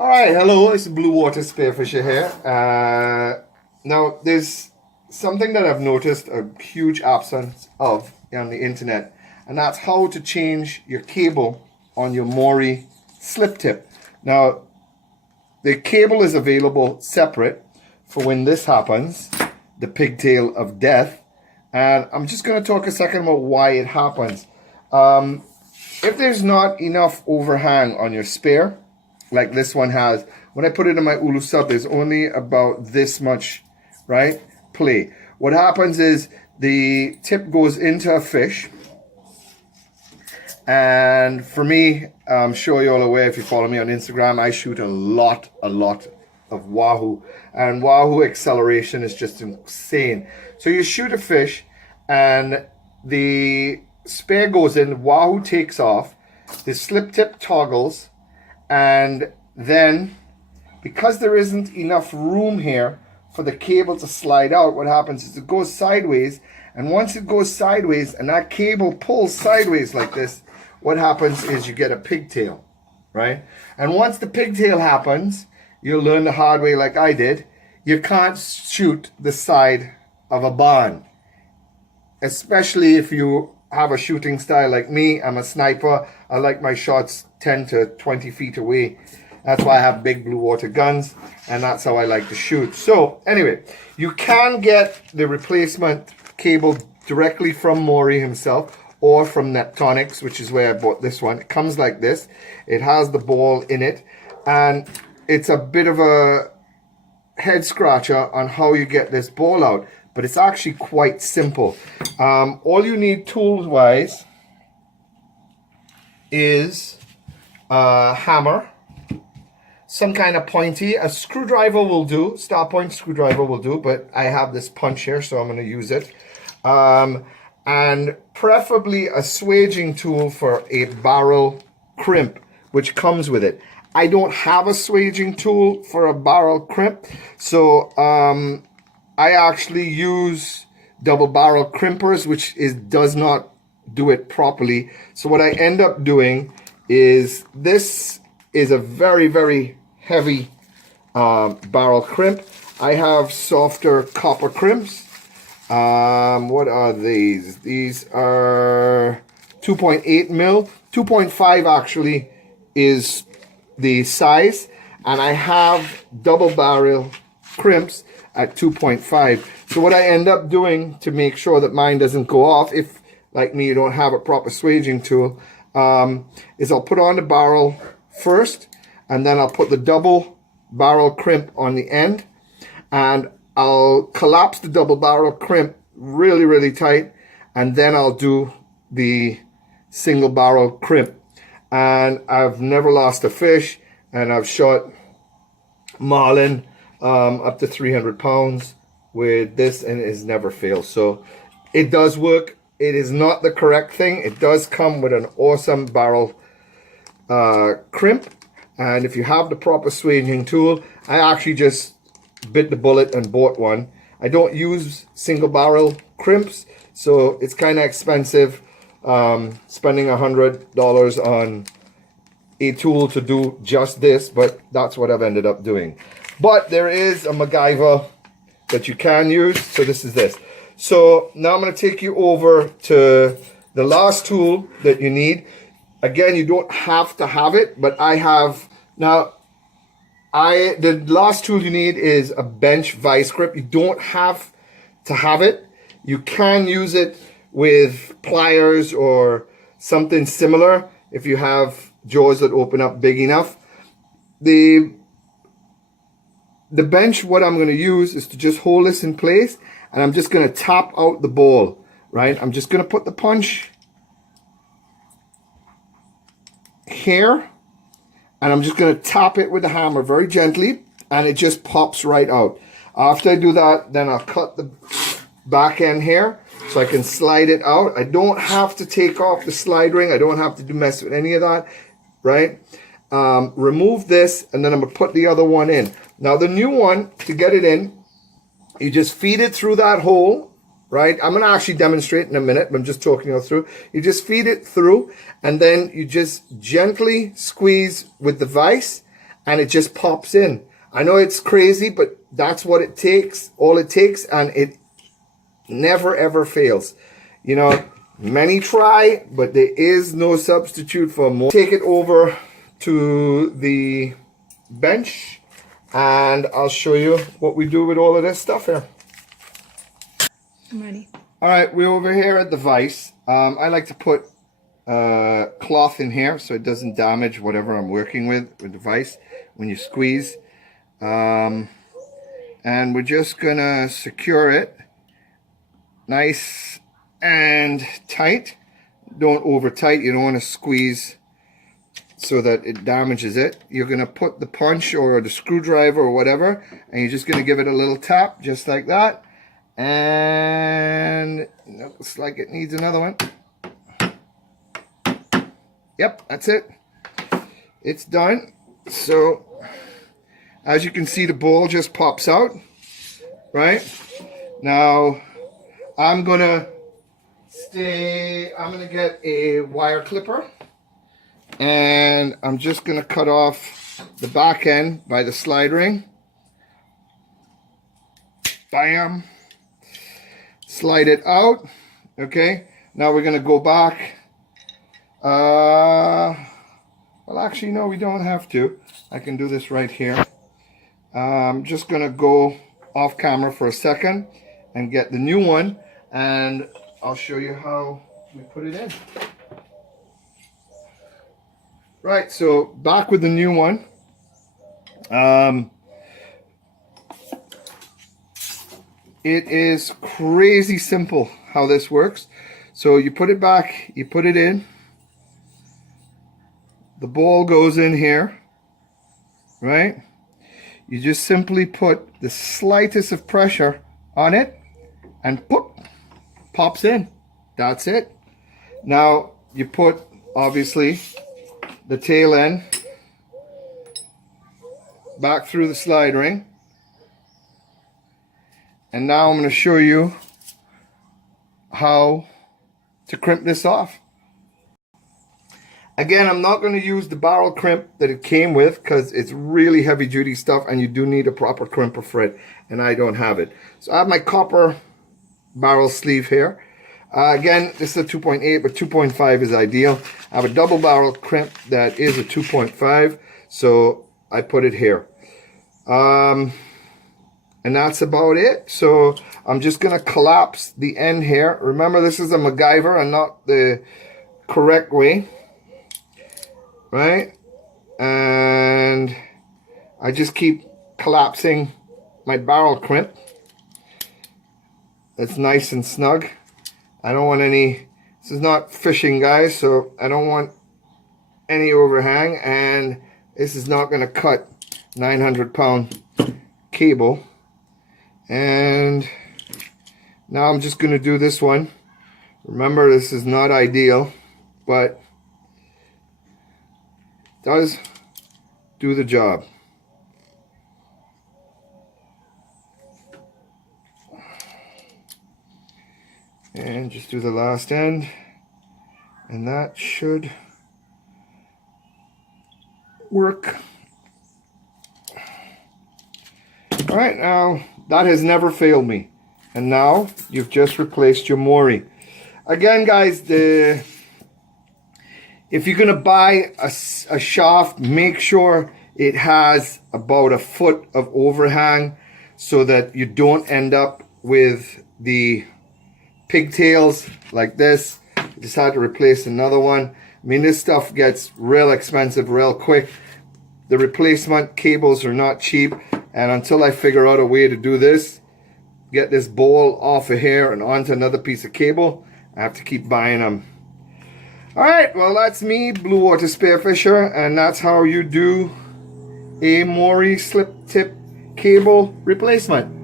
All right, hello, it's Blue Water Spearfisher here. Now, there's something that I've noticed a huge absence of on the internet, and that's how to change your cable on your Mori slip tip. Now, the cable is available separate for when this happens, the pigtail of death, and I'm just going to talk a second about why it happens. If there's not enough overhang on your spear, like this one has, when I put it in my ulu sub, there's only about this much, right, play. What happens is the tip goes into a fish, and for me, I'm sure you're all aware if you follow me on Instagram, I shoot a lot of wahoo, and wahoo acceleration is just insane. So you shoot a fish, and the spear goes in, wahoo takes off, the slip tip toggles, and then because there isn't enough room here for the cable to slide out, what happens is it goes sideways, and once it goes sideways and that cable pulls sideways like this, what happens is you get a pigtail, right? And once the pigtail happens, you'll learn the hard way like I did, you can't shoot the side of a barn, especially if you have a shooting style like me. I'm a sniper. I like my shots 10 to 20 feet away. That's why I have big blue water guns, and that's how I like to shoot. So anyway, you can get the replacement cable directly from Mori himself or from Neptonics, which is where I bought this one. It comes like this. It has the ball in it, and it's a bit of a head scratcher on how you get this ball out, but it's actually quite simple. All you need tools-wise is a hammer, some kind of pointy. A screwdriver will do, star point screwdriver will do, but I have this punch here, so I'm going to use it. And preferably a swaging tool for a barrel crimp, which comes with it. I don't have a swaging tool for a barrel crimp, so I actually use double barrel crimpers, which does not do it properly. So what I end up doing is, this is a very heavy barrel crimp. I have softer copper crimps. What are these? These are 2.8 mil. 2.5 actually is the size, and I have double barrel crimps at 2.5. So what I end up doing to make sure that mine doesn't go off, if like me you don't have a proper swaging tool, is I'll put on the barrel first, and then I'll put the double barrel crimp on the end, and I'll collapse the double barrel crimp really tight, and then I'll do the single barrel crimp. And I've never lost a fish, and I've shot marlin up to 300 pounds with this, and it has never failed. So it does work. It is not the correct thing. It does come with an awesome barrel crimp, and if you have the proper swaging tool, I actually just bit the bullet and bought one. I don't use single barrel crimps, so it's kind of expensive spending $100 on a tool to do just this, but that's what I've ended up doing. But there is a MacGyver that you can use, so this is this. So now I'm going to take you over to the last tool that you need. Again, you don't have to have it, but I have. Now, the last tool you need is a bench vice grip. You don't have to have it. You can use it with pliers or something similar if you have jaws that open up big enough. The bench, what I'm going to use is to just hold this in place, and I'm just going to tap out the ball, right? I'm just going to put the punch here, and I'm just going to tap it with the hammer very gently, and it just pops right out. After I do that, then I'll cut the back end here so I can slide it out. I don't have to take off the slide ring. I don't have to mess with any of that, right? Remove this, and then I'm going to put the other one in. Now the new one, to get it in, you just feed it through that hole, right? I'm going to actually demonstrate in a minute, but I'm just talking you through. You just feed it through, and then you just gently squeeze with the vise, and it just pops in. I know it's crazy, but that's what it takes, all it takes, and it never ever fails. You know, many try, but there is no substitute for more. Take it over to the bench, and I'll show you what we do with all of this stuff here. I'm ready. All right, we're over here at the vise. I like to put cloth in here so it doesn't damage whatever I'm working with the vise when you squeeze. And we're just gonna secure it nice and tight. Don't over tight. You don't want to squeeze so that it damages it. You're gonna put the punch or the screwdriver or whatever, and you're just gonna give it a little tap just like that. And it looks like it needs another one. Yep, that's it. It's done. So as you can see, the ball just pops out, right? Now I'm gonna get a wire clipper, and I'm just gonna cut off the back end by the slide ring. Bam. Slide it out. Okay, now we're gonna go back. Well, actually, no, we don't have to. I can do this right here. I'm just gonna go off camera for a second and get the new one, and I'll show you how we put it in. Right, so back with the new one. It is crazy simple how this works. So you put it back, you put it in, the ball goes in here, right? You just simply put the slightest of pressure on it, and pop, pops in. That's it. Now you put, obviously, the tail end back through the slide ring. And now I'm going to show you how to crimp this off. Again, I'm not going to use the barrel crimp that it came with because it's really heavy duty stuff and you do need a proper crimper for it, and I don't have it. So I have my copper barrel sleeve here. Again, this is a 2.8, but 2.5 is ideal. I have a double barrel crimp that is a 2.5, so I put it here. And that's about it. So I'm just going to collapse the end here. Remember, this is a MacGyver and not the correct way. Right? And I just keep collapsing my barrel crimp. It's nice and snug. I don't want any, this is not fishing, guys, so I don't want any overhang, and this is not going to cut 900-pound cable. And now I'm just going to do this one. Remember, this is not ideal, but does do the job. And just do the last end, and that should work. All right, now that has never failed me. And now you've just replaced your Mori. Again, guys, if you're gonna buy a shaft, make sure it has about a foot of overhang so that you don't end up with the pigtails like this. I just had to replace another one. I mean, this stuff gets real expensive real quick. The replacement cables are not cheap, and until I figure out a way to do this, get this bowl off of here and onto another piece of cable, I have to keep buying them. Alright, well, that's me, Blue Water Spearfisher, and that's how you do a Mori slip tip cable replacement.